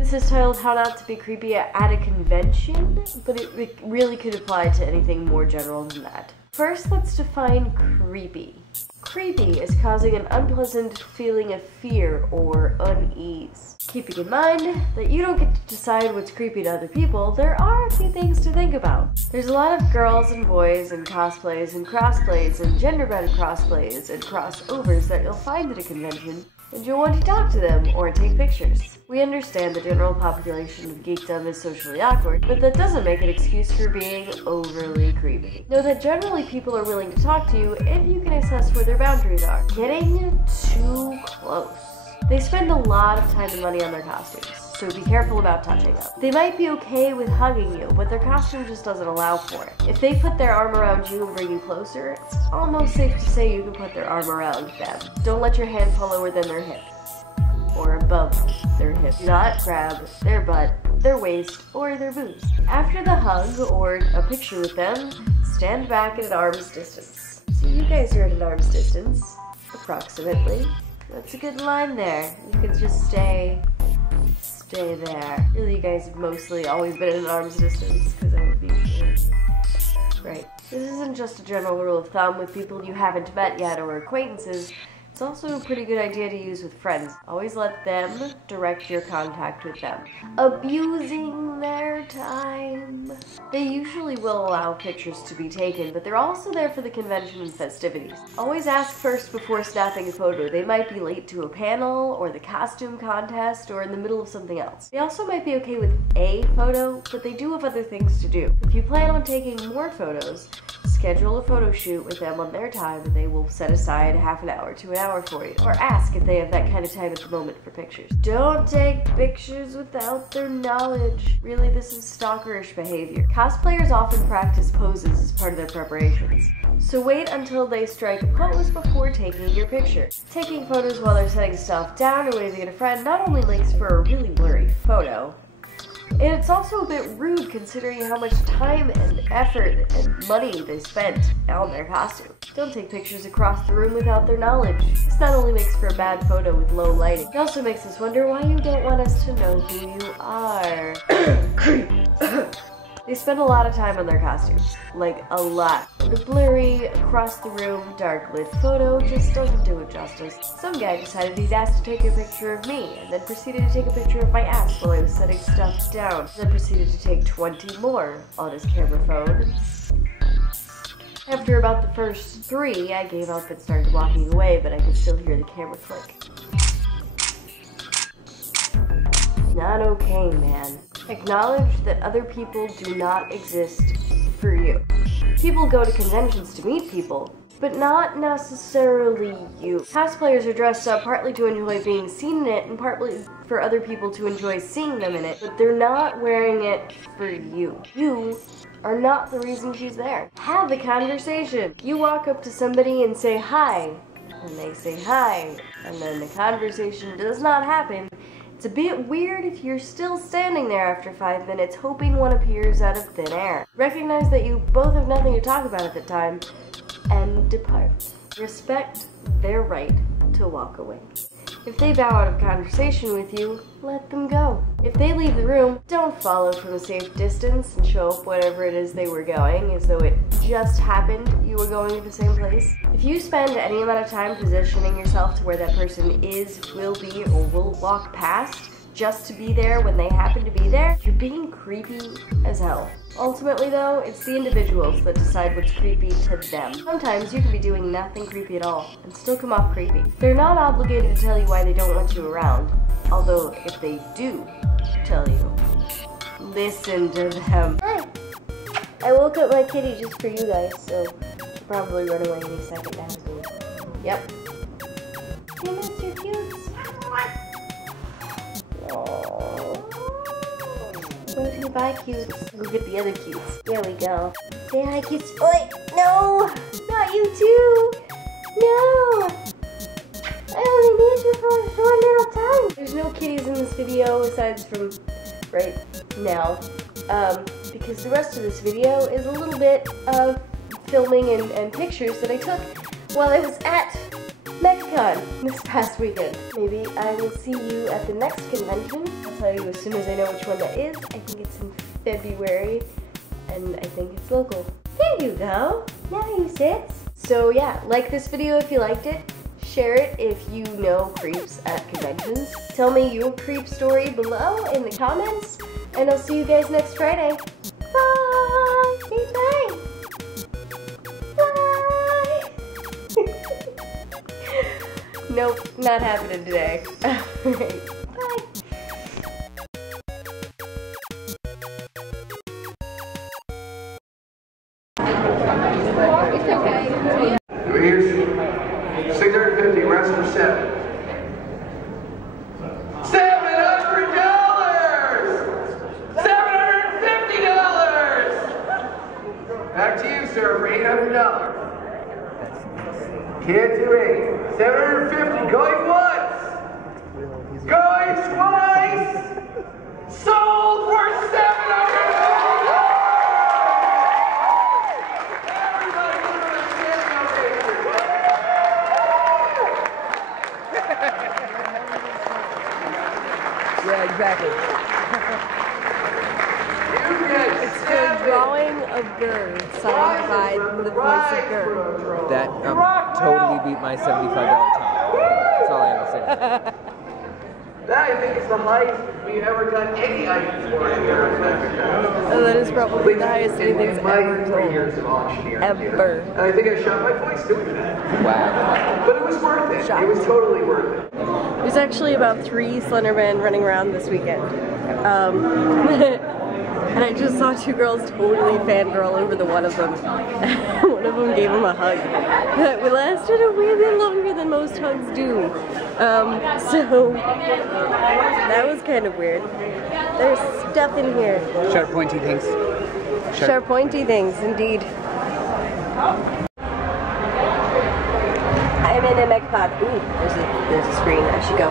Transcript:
This is titled How Not to Be Creepy at a Convention, but it really could apply to anything more general than that. First, let's define creepy. Creepy is causing an unpleasant feeling of fear or unease. Keeping in mind that you don't get to decide what's creepy to other people, there are a few things to think about. There's a lot of girls and boys and cosplays and crossplays and gender-bent crossplays and crossovers that you'll find at a convention, and you'll want to talk to them or take pictures. We understand the general population of geekdom is socially awkward, but that doesn't make an excuse for being overly creepy. Know that generally people are willing to talk to you if you can assess where their boundaries are. Getting too close. They spend a lot of time and money on their costumes, so be careful about touching them. They might be okay with hugging you, but their costume just doesn't allow for it. If they put their arm around you and bring you closer, it's almost safe to say you can put their arm around them. Don't let your hand fall lower than their hip, or above their hip. Do not grab their butt, their waist, or their boobs. After the hug or a picture with them, stand back at an arm's distance. So you guys are at an arm's distance, approximately. That's a good line there. You can just stay there. Really, you guys have mostly always been at an arm's distance, because I would be here. Right. This isn't just a general rule of thumb with people you haven't met yet or acquaintances. It's also a pretty good idea to use with friends. Always let them direct your contact with them. Abusing their time. They usually will allow pictures to be taken, but they're also there for the convention and festivities. Always ask first before snapping a photo. They might be late to a panel, or the costume contest, or in the middle of something else. They also might be okay with a photo, but they do have other things to do. If you plan on taking more photos, schedule a photo shoot with them on their time, and they will set aside half an hour to an hour for you. Or ask if they have that kind of time at the moment for pictures. Don't take pictures without their knowledge. Really, this is stalkerish behavior. Cosplayers often practice poses as part of their preparations, so wait until they strike a pose before taking your picture. Taking photos while they're setting stuff down or waving at a friend not only makes for a really blurry photo, and it's also a bit rude considering how much time and effort and money they spent on their costume. Don't take pictures across the room without their knowledge. This not only makes for a bad photo with low lighting, it also makes us wonder why you don't want us to know who you are. They spend a lot of time on their costumes. Like, a lot. The blurry, across the room, dark lit photo just doesn't do it justice. Some guy decided he'd asked to take a picture of me, and then proceeded to take a picture of my ass while I was setting stuff down. Then proceeded to take 20 more on his camera phone. After about the first 3, I gave up and started walking away, but I could still hear the camera click. Not okay, man. Acknowledge that other people do not exist for you. People go to conventions to meet people, but not necessarily you. Cosplayers are dressed up partly to enjoy being seen in it and partly for other people to enjoy seeing them in it, but they're not wearing it for you. You are not the reason she's there. Have a conversation. You walk up to somebody and say hi, and they say hi, and then the conversation does not happen. It's a bit weird if you're still standing there after 5 minutes hoping one appears out of thin air. Recognize that you both have nothing to talk about at the time, and depart. Respect their right to walk away. If they bow out of conversation with you, let them go. If they leave the room, don't follow from a safe distance and show up whatever it is they were going as though it just happened you were going to the same place. If you spend any amount of time positioning yourself to where that person is, will be, or will walk past just to be there when they happen to be there, you're being creepy as hell. Ultimately though, it's the individuals that decide what's creepy to them. Sometimes you can be doing nothing creepy at all and still come off creepy. They're not obligated to tell you why they don't want you around, although if they do tell you, listen to them. Hi! I woke up my kitty just for you guys, so she'll probably run away any second now. Yep. Hey, Mr. Cutes. Go bye, cutes. Go get the other cutes. There we go. Say hi, cutes. Oi! No! Not you too! No! I only need you for a short little time. There's no kitties in this video aside from right now. Because the rest of this video is a little bit of filming and pictures that I took while I was at MacLeod this past weekend. Maybe I will see you at the next convention. tell you as soon as I know which one that is. I think it's in February, and I think it's local. There you go. Now you sit. So yeah, like this video if you liked it. Share it if you know creeps at conventions. Tell me your creep story below in the comments, and I'll see you guys next Friday. Bye! Say bye! Bye! Nope, not happening today. Alright, bye! It's okay. Here's 650, rest for $7. $750! Back to you, sir, for $800. Can't do it. $750, going once! Going twice! Sold for $700! Yeah, exactly. It's the drawing of Gurr, signed by the voice of Gurr. That totally beat my $75 time. That's all I have to say. That, I think, is the highest we've ever done any items for here. Oh, that is probably the highest anything's ever sold. Ever. And I think I shot my voice doing that. Wow. But it was worth it. It was totally worth it. There's actually about 3 Slendermen running around this weekend. And I just saw 2 girls totally fangirl over the one of them. One of them gave him a hug. We lasted a wee bit longer than most hugs do. So that was kind of weird. There's stuff in here. Sharp pointy things. Sharp pointy things, indeed. I'm in a MacLeod. Ooh, there's a screen. I should go.